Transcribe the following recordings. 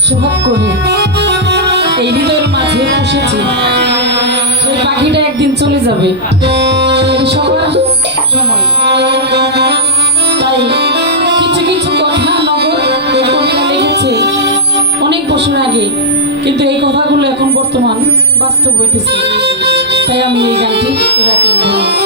সোহাগ করে এই হৃদয়ের মাঝে বসেছি সেই পাখিটা একদিন চলে যাবে। সবার সময়। তাই কিছু কিছু কথা নগর লিখেছে অনেক বছর আগে। কিন্তু এই কথাগুলো এখন বর্তমান বাস্তব হইতেছে। তাই আমি এই গানটি রাখলাম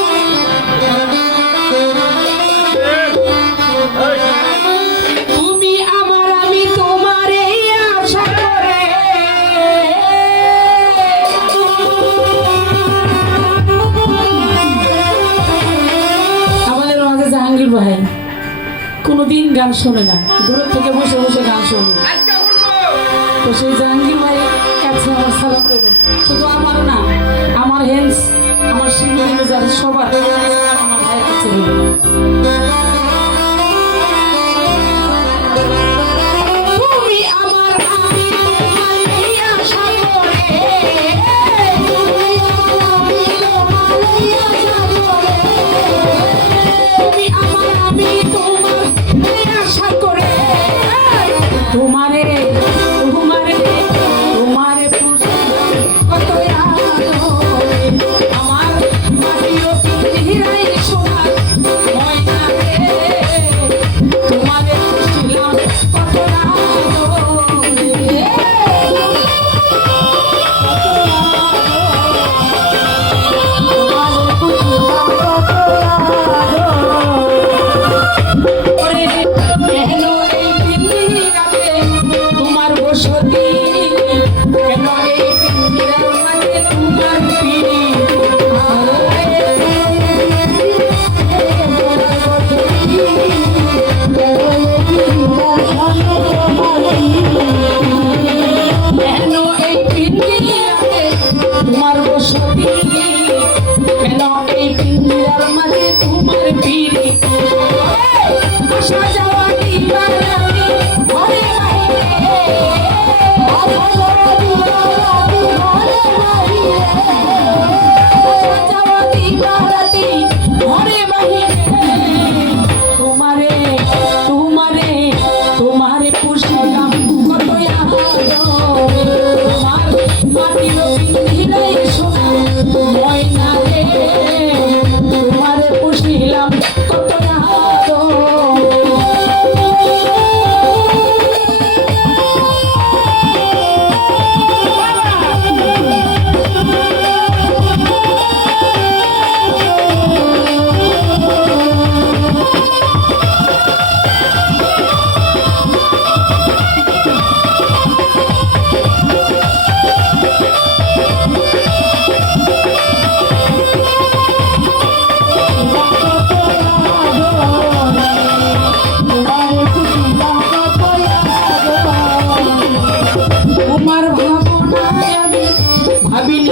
জাহাঙ্গীর ভাই কোনোদিন গান শোনে না। দূরের থেকে বসে বসে গান শোনে। তো সেই জাহাঙ্গীর ভাই কাছে আমার সালাম শুধু আমার না, আমার হেন্স আমার শিল্পী যারা সবার, আমার ভাইয়ের কাছে তোমার আসা যাওয়া দিবারাতি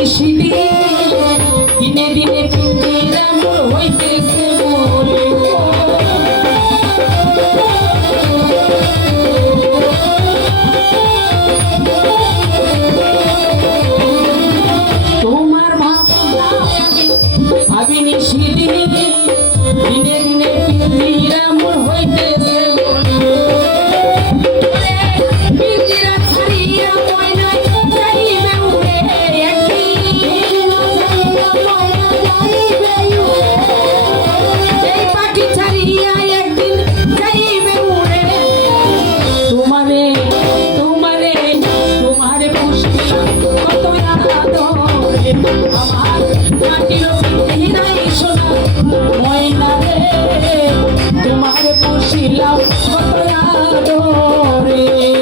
সিদি দিনে দিনে পিঞ্জিরা মোর হইতেছে মোরে তোমার ভাবিনি সিদি দিনে তোমারে পুষিলাম আদরে